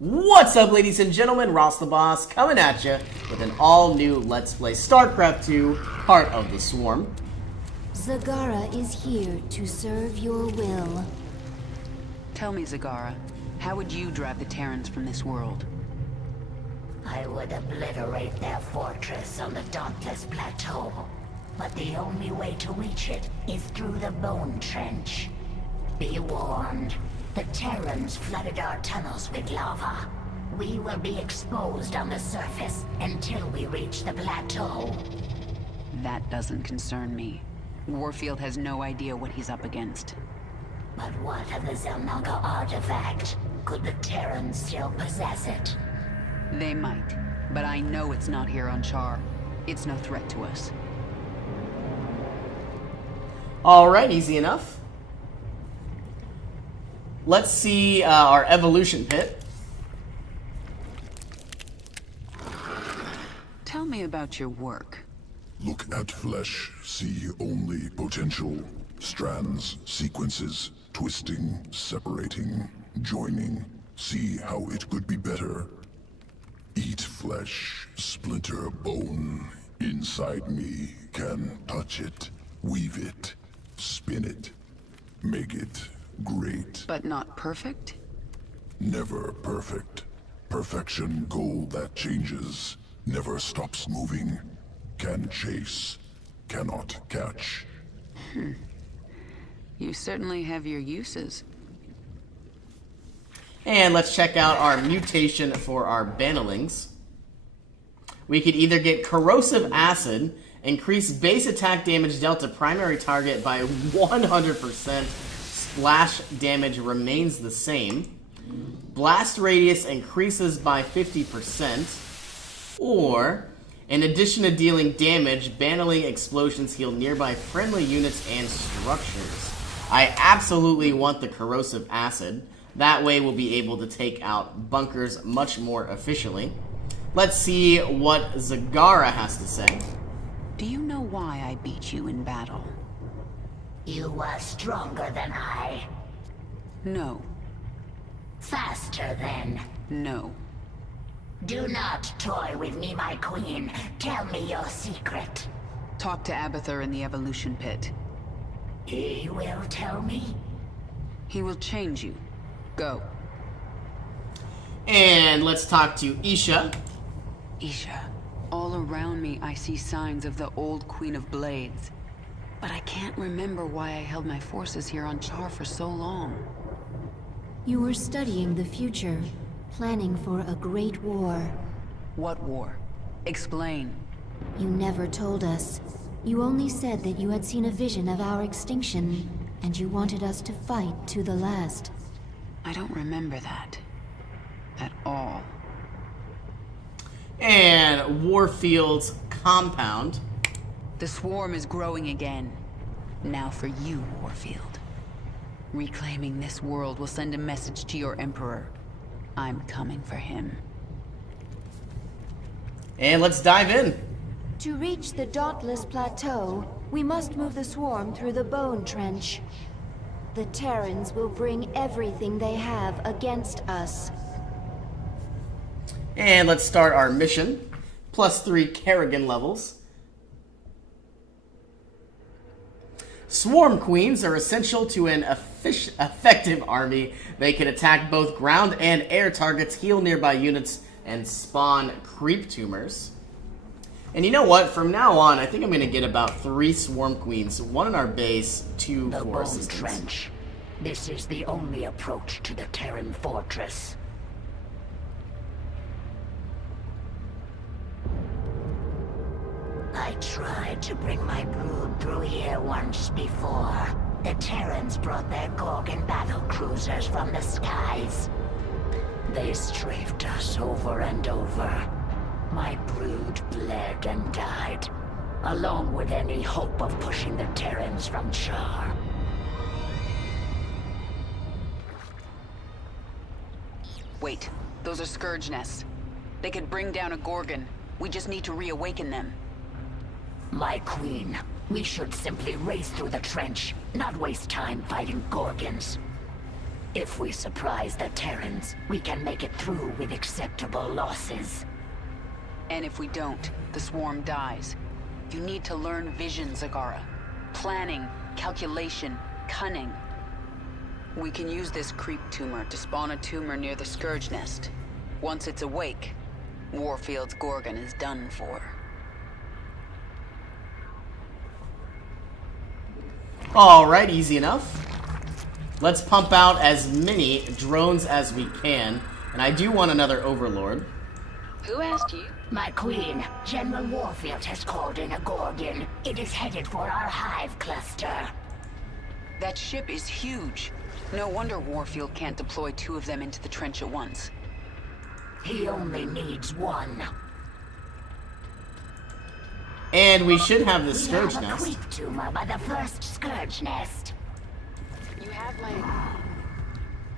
What's up, ladies and gentlemen? Ross the Boss coming at you with an all-new Let's Play Starcraft 2, Heart of the Swarm. Zagara is here to serve your will. Tell me, Zagara, how would you drive the Terrans from this world? I would obliterate their fortress on the Dauntless Plateau. But the only way to reach it is through the Bone Trench. Be warned, the Terrans flooded our tunnels with lava. We will be exposed on the surface until we reach the plateau. That doesn't concern me. Warfield has no idea what he's up against. But what of the Zelnaga artifact? Could the Terrans still possess it? They might, but I know it's not here on Char. It's no threat to us. Alright, easy enough. Let's see our evolution pit. Tell me about your work. Look at flesh, see only potential. Strands, sequences, twisting, separating, joining. See how it could be better. Eat flesh, splinter bone. Inside me can touch it, weave it, spin it, make it great. But not perfect? Never perfect. Perfection goal that changes, never stops moving. Can chase, cannot catch. You certainly have your uses. And let's check out our mutation for our Bannerlings. We could either get Corrosive Acid, increase base attack damage dealt to primary target by 100%, splash damage remains the same, blast radius increases by 50%, or, in addition to dealing damage, Bannerling explosions heal nearby friendly units and structures. I absolutely want the Corrosive Acid. That way we'll be able to take out bunkers much more efficiently. Let's see what Zagara has to say. Do you know why I beat you in battle? You are stronger than I. No. Faster then. No. Do not toy with me, my queen. Tell me your secret. Talk to Abathur in the evolution pit. He will tell me? He will change you. Go. And let's talk to Isha. Isha, all around me I see signs of the old Queen of Blades. But I can't remember why I held my forces here on Char for so long. You were studying the future, planning for a great war. What war? Explain. You never told us. You only said that you had seen a vision of our extinction, and you wanted us to fight to the last. I don't remember that. At all. And Warfield's compound. The swarm is growing again. Now for you, Warfield. Reclaiming this world will send a message to your Emperor. I'm coming for him. And let's dive in. To reach the Dauntless Plateau, we must move the swarm through the Bone Trench. The Terrans will bring everything they have against us. And let's start our mission. +3 Kerrigan levels. Swarm Queens are essential to an effective army. They can attack both ground and air targets, heal nearby units, and spawn creep tumors. And you know what? From now on, I think I'm going to get about 3 Swarm Queens. 1 in our base, 2 The for Bone assistance. Trench. This is the only approach to the Terran fortress. I tried to bring my brood through here once before. The Terrans brought their Gorgon battle cruisers from the skies. They strafed us over and over. My brood bled and died, along with any hope of pushing the Terrans from Char. Wait, those are Scourge nests. They could bring down a Gorgon. We just need to reawaken them. My queen, we should simply race through the trench, not waste time fighting Gorgons. If we surprise the Terrans, we can make it through with acceptable losses. And if we don't, the swarm dies. You need to learn vision, Zagara. Planning, calculation, cunning. We can use this creep tumor to spawn a tumor near the Scourge Nest. Once it's awake, Warfield's Gorgon is done for. Alright, easy enough. Let's pump out as many drones as we can. And I do want another Overlord. Who asked you? My queen, General Warfield has called in a Gorgon. It is headed for our hive cluster. That ship is huge. No wonder Warfield can't deploy 2 of them into the trench at once. He only needs 1. And we should have the Scourge We have a Nest. creep tumor by the first Scourge Nest. You have my...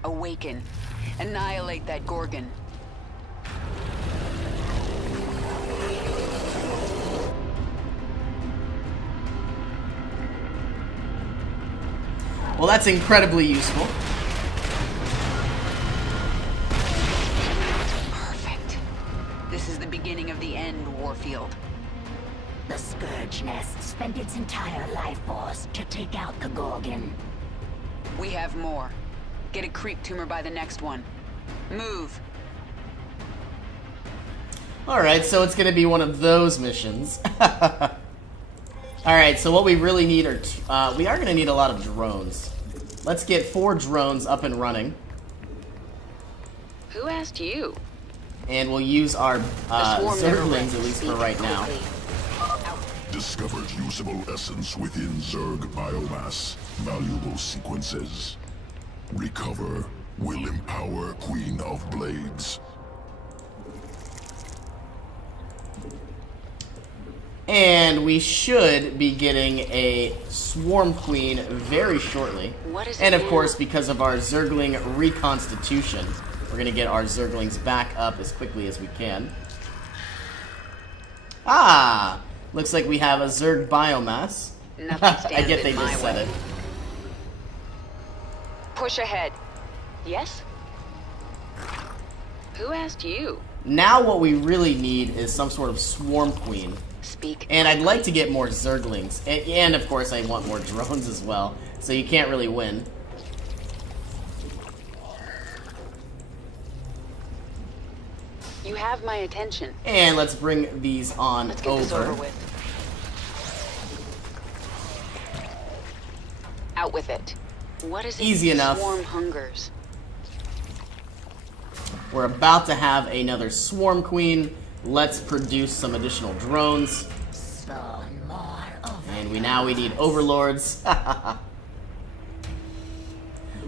Awaken. Annihilate that Gorgon. Well, that's incredibly useful. Perfect. This is the beginning of the end, Warfield. The Scourge Nest spent its entire life force to take out the Gorgon. We have more. Get a creep tumor by the next one. Move. Alright, so it's going to be one of those missions. Alright, so what we really need are... we are going to need a lot of drones. Let's get 4 drones up and running. Who asked you? And we'll use our swarm never Zerglings, rests. at least for right now. Discovered usable essence within Zerg biomass. Valuable sequences. Recover will empower Queen of Blades. And we should be getting a Swarm Queen very shortly. What is And it of course, because of our Zergling reconstitution, we're going to get our Zerglings back up as quickly as we can. Ah! Looks like we have a Zerg biomass. Nothing I stands get they in my just said way. it. Push ahead. Yes? Who asked you? Now what we really need is some sort of Swarm Queen. Speak. And I'd like to get more Zerglings. And of course I want more drones as well. So you can't really win. You have my attention. And let's bring these on Let's get this over with. Out with it. What is it? Easy enough. Swarm hungers. We're about to have another Swarm Queen. Let's produce some additional drones. Spawn more of And we need Overlords.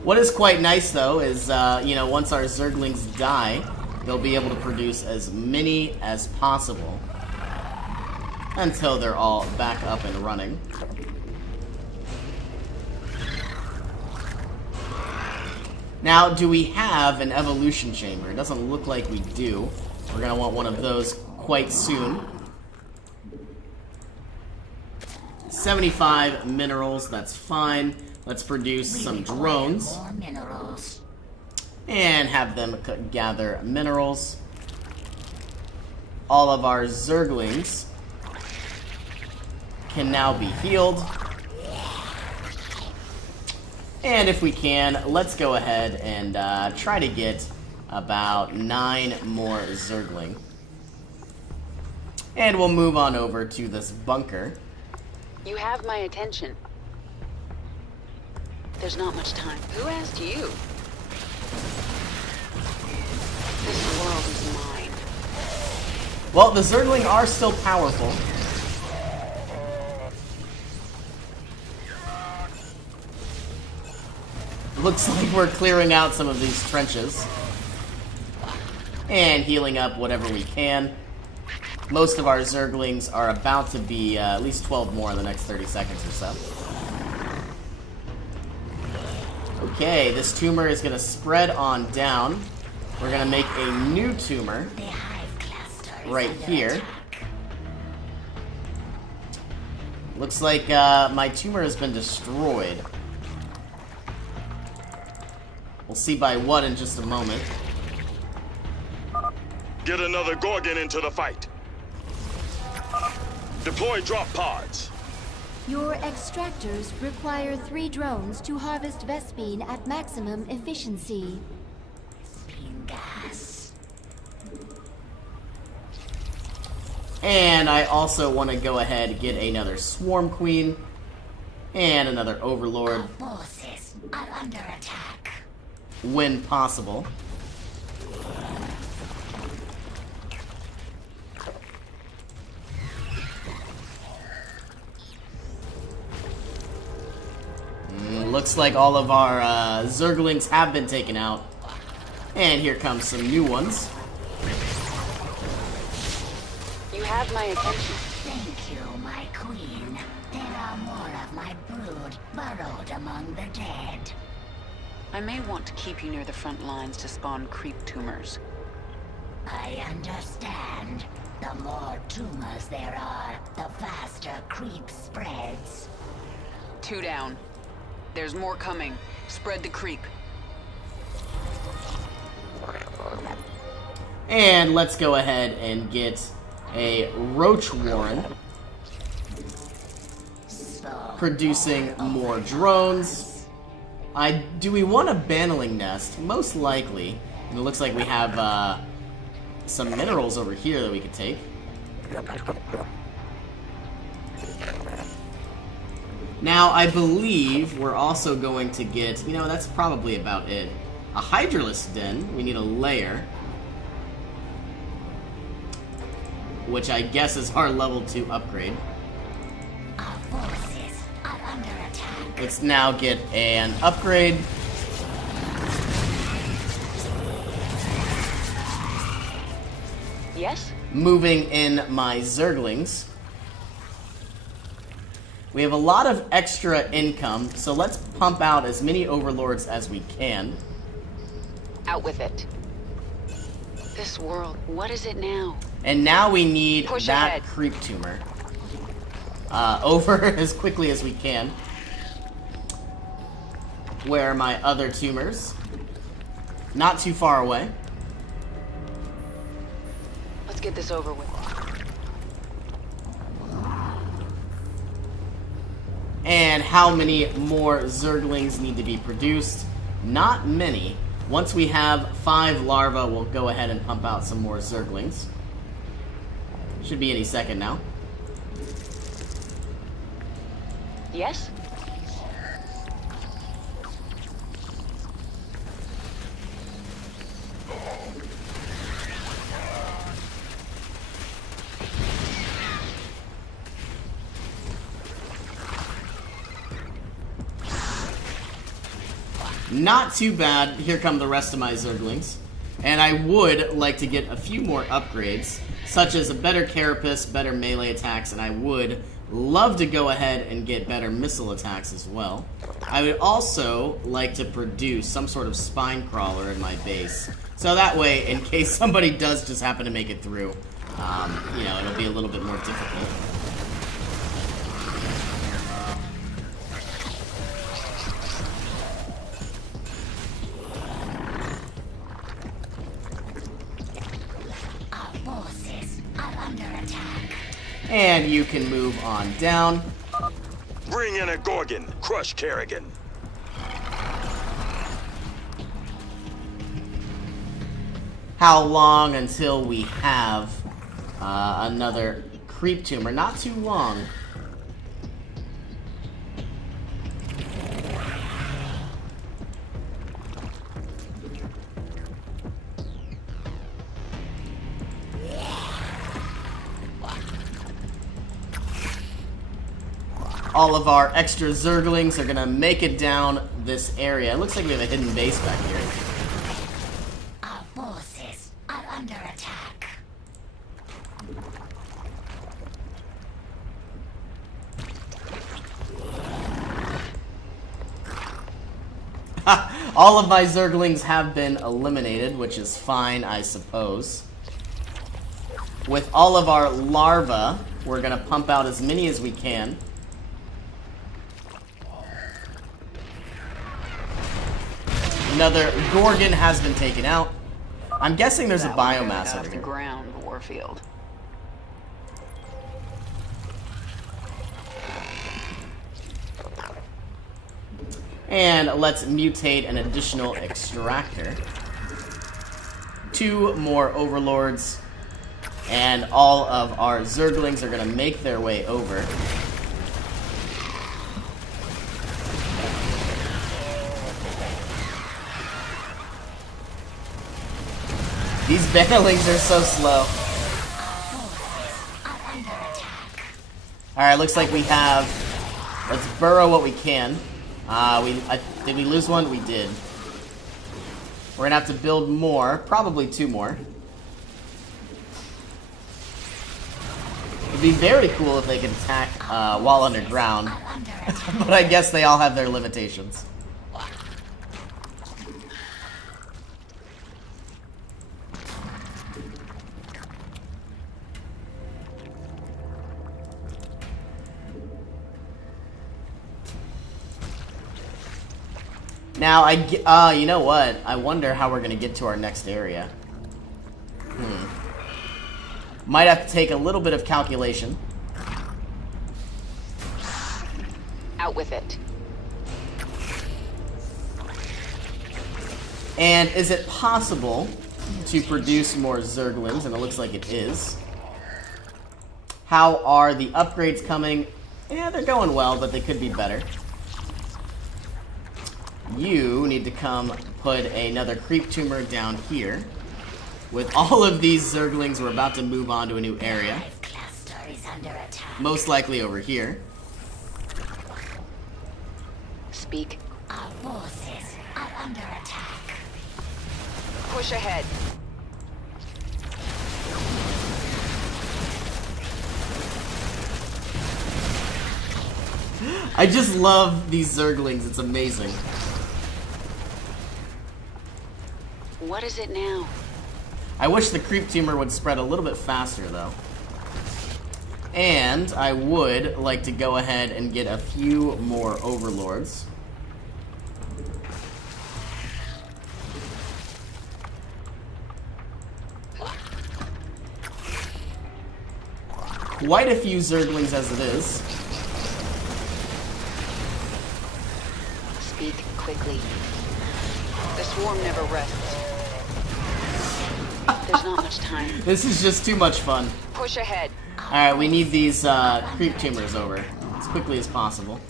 What is quite nice though is, you know, once our Zerglings die, they'll be able to produce as many as possible until they're all back up and running. Now, do we have an evolution chamber? It doesn't look like we do. We're going to want one of those quite soon. 75 minerals, that's fine. Let's produce some drones more minerals. and have them gather minerals. All of our Zerglings can now be healed. And if we can, let's go ahead and try to get about 9 more Zergling. And we'll move on over to this bunker. You have my attention. There's not much time. Who asked you? This world is mine. Well, the Zergling are still powerful. Looks like we're clearing out some of these trenches. And healing up whatever we can. Most of our Zerglings are about to be at least 12 more in the next 30 seconds or so. Okay, this tumor is going to spread on down. We're going to make a new tumor The hive cluster is right under here. attack. Looks like my tumor has been destroyed. We'll see by what in just a moment. Get another Gorgon into the fight. Deploy drop pods. Your extractors require 3 drones to harvest Vespene at maximum efficiency. Gas. And I also want to go ahead and get another Swarm Queen and another Overlord Forces are under attack. when possible. Looks like all of our Zerglings have been taken out. And here comes some new ones. You have my attention. Thank you, my queen. There are more of my brood burrowed among the dead. I may want to keep you near the front lines to spawn creep tumors. I understand. The more tumors there are, the faster creep spreads. 2 down. There's more coming. Spread the creep. And let's go ahead and get a Roach Warren, producing more drones. Do we want a Baneling Nest? Most likely. And it looks like we have some minerals over here that we could take. Now, I believe we're also going to get, you know, that's probably about it. A Hydralisk Den. We need a layer, which I guess is our level 2 upgrade. Our forces are under attack. Let's now get an upgrade. Yes? Moving in my Zerglings. We have a lot of extra income, so let's pump out as many Overlords as we can. Out with it. This world, what is it now? And now we need Push that ahead. creep tumor over as quickly as we can. Where are my other tumors? Not too far away. Let's get this over with. And how many more Zerglings need to be produced? Not many. Once we have 5 larvae, we'll go ahead and pump out some more Zerglings. Should be any second now. Yes? Not too bad. Here come the rest of my Zerglings. And I would like to get a few more upgrades, such as a better Carapace, better melee attacks, and I would love to go ahead and get better missile attacks as well. I would also like to produce some sort of spine crawler in my base, so that way, in case somebody does just happen to make it through, you know, it'll be a little bit more difficult. And you can move on down. Bring in a Gorgon. Crush Kerrigan. How long until we have another creep tumor? Not too long. All of our extra Zerglings are gonna make it down this area. It looks like we have a hidden base back here. Our forces are under attack. All of my Zerglings have been eliminated, which is fine, I suppose. With all of our larvae, we're gonna pump out as many as we can. Another Gorgon has been taken out. I'm guessing there's a biomass over off the here. ground, Warfield. And let's mutate an additional extractor. 2 more overlords. And all of our zerglings are going to make their way over. These banelings are so slow. Alright, looks like we have... Let's burrow what we can. Did we lose one? We did. We're gonna have to build more. Probably 2 more. It'd be very cool if they could attack while underground. But I guess they all have their limitations. Now, you know what? I wonder how we're gonna get to our next area. Might have to take a little bit of calculation. Out with it. And is it possible to produce more zerglings? And it looks like it is. How are the upgrades coming? Yeah, they're going well, but they could be better. You need to come put another creep tumor down here. With all of these zerglings, we're about to move on to a new area. Most likely over here. Speak. Our forces are under attack. Push ahead. I just love these zerglings. It's amazing. What is it now? I wish the creep tumor would spread a little bit faster, though. And I would like to go ahead and get a few more overlords. Quite a few zerglings as it is. Speak quickly. The swarm never rests. There's not much time. This is just too much fun. Push ahead. Alright, we need these creep tumors over as quickly as possible.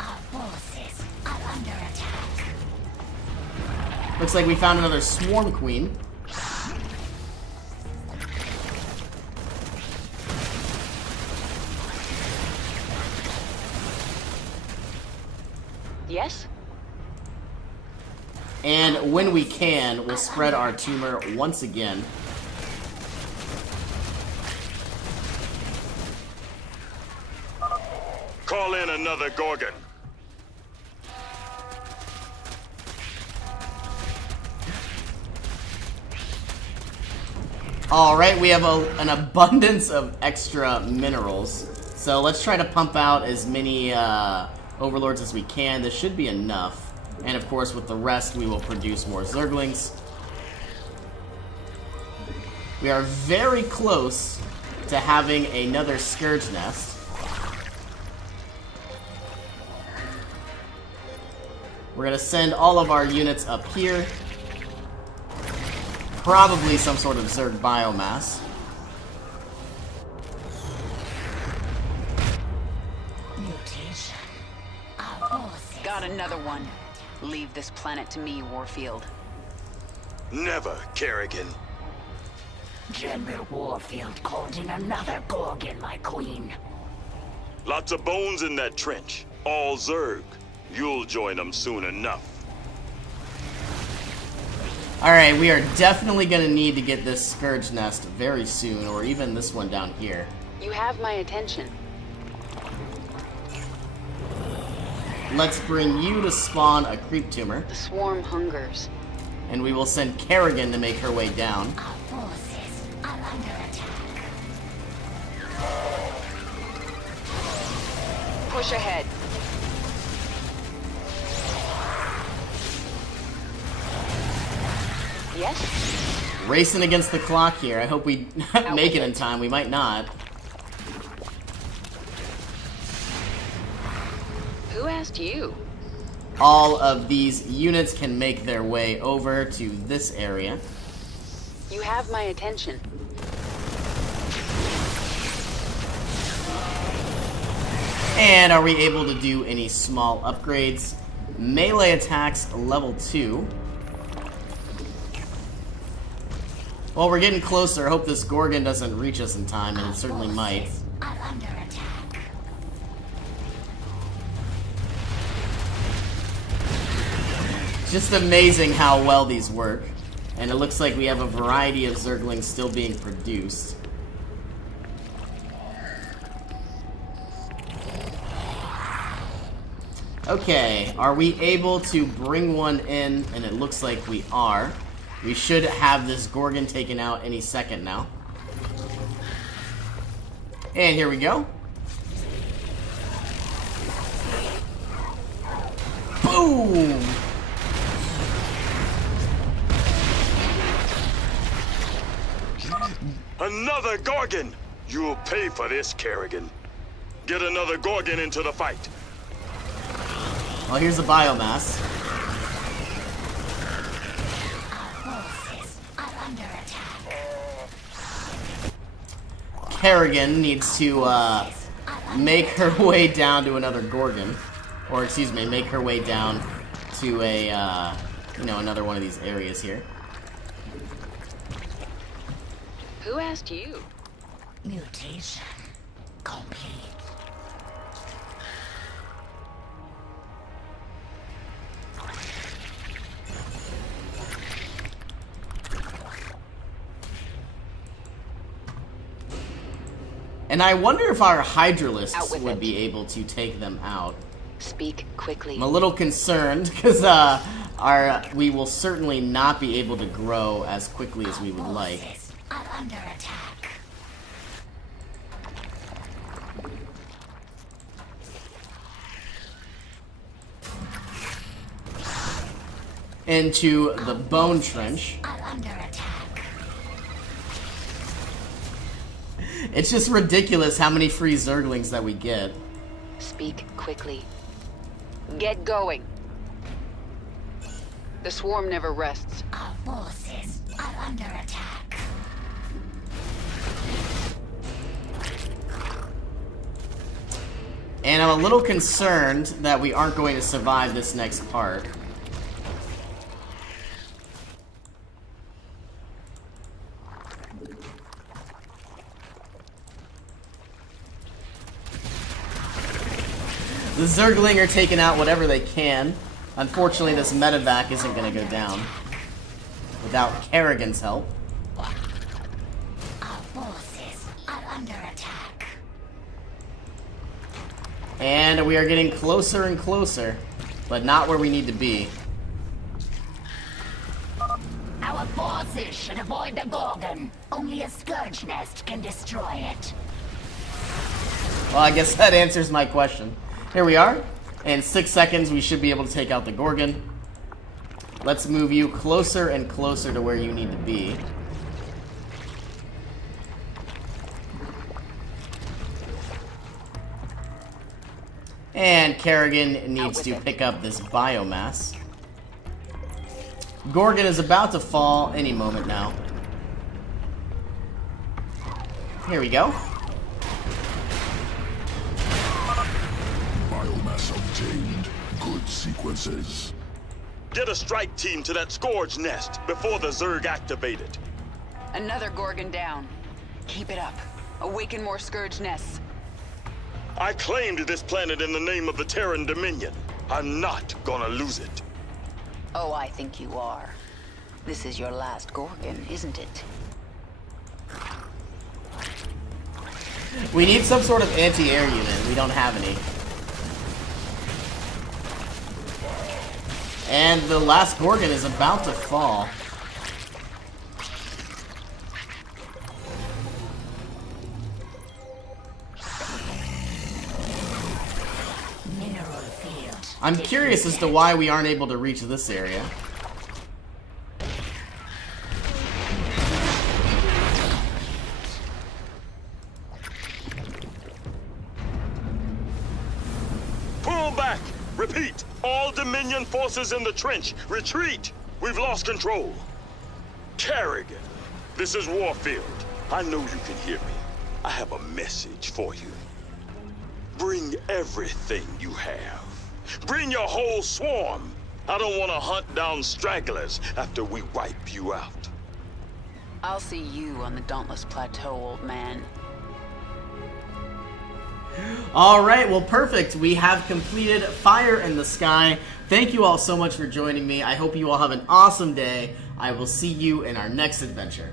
Our forces are under attack. Looks like we found another swarm queen. Yes? And when we can, we'll spread our tumor once again. Call in another Gorgon. Alright, we have an abundance of extra minerals. So let's try to pump out as many overlords as we can. This should be enough. And of course, with the rest, we will produce more zerglings. We are very close to having another scourge nest. We're going to send all of our units up here. Probably some sort of zerg biomass. Mutation. Our forces. Got another one. Leave this planet to me, Warfield. Never, Kerrigan. General Warfield called in another Gorgon, my queen. Lots of bones in that trench. All Zerg. You'll join them soon enough. Alright, we are definitely going to need to get this scourge nest very soon, or even this one down here. You have my attention. Let's bring you to spawn a creep tumor, The swarm hungers. and we will send Kerrigan to make her way down. Our forces are under attack. Push ahead. Yes? Racing against the clock here. I hope we make it in time. We might not. Who asked you? All of these units can make their way over to this area. You have my attention. And are we able to do any small upgrades? Melee attacks level 2. Well, we're getting closer. I hope this Gorgon doesn't reach us in time, and it certainly might. Are under attack. Just amazing how well these work. And it looks like we have a variety of Zerglings still being produced. Okay, are we able to bring one in? And it looks like we are. We should have this Gorgon taken out any second now. And here we go. Boom! Another Gorgon! You'll pay for this, Kerrigan. Get another Gorgon into the fight. Well, here's the biomass. Forces are under attack. Kerrigan needs to make her way down to another Gorgon. Or, excuse me, make her way down to a, another one of these areas here. Who asked you? Mutation complete. And I wonder if our Hydralisks Out with would it. be able to take them out. Speak quickly. I'm a little concerned because we will certainly not be able to grow as quickly as we would like. Forces are under attack. Into the bone trench. Are under attack. It's just ridiculous how many free Zerglings that we get. Speak quickly. Get going. The swarm never rests. Our forces are under attack. And I'm a little concerned that we aren't going to survive this next part. The Zergling are taking out whatever they can. Unfortunately, this medevac isn't going to go down without Kerrigan's help. Our forces are under attack. And we are getting closer and closer, but not where we need to be. Our forces should avoid the Gorgon. Only a Scourge Nest can destroy it. Well, I guess that answers my question. Here we are. In 6 seconds, we should be able to take out the Gorgon. Let's move you closer and closer to where you need to be. And Kerrigan needs to pick up this biomass. Gorgon is about to fall any moment now. Here we go. Biomass obtained. Good sequences. Get a strike team to that Scourge nest before the Zerg activate it. Another Gorgon down. Keep it up. Awaken more Scourge nests. I claimed this planet in the name of the Terran Dominion. I'm not gonna lose it. Oh, I think you are. This is your last Gorgon, isn't it? We need some sort of anti-air unit. We don't have any. And the last Gorgon is about to fall. Mineral field. I'm curious as to why we aren't able to reach this area. Repeat, all Dominion forces in the trench, retreat! We've lost control. Kerrigan, this is Warfield. I know you can hear me. I have a message for you. Bring everything you have. Bring your whole swarm. I don't want to hunt down stragglers after we wipe you out. I'll see you on the Dauntless Plateau, old man. All right, well, perfect. We have completed Fire in the Sky. Thank you all so much for joining me. I hope you all have an awesome day. I will see you in our next adventure.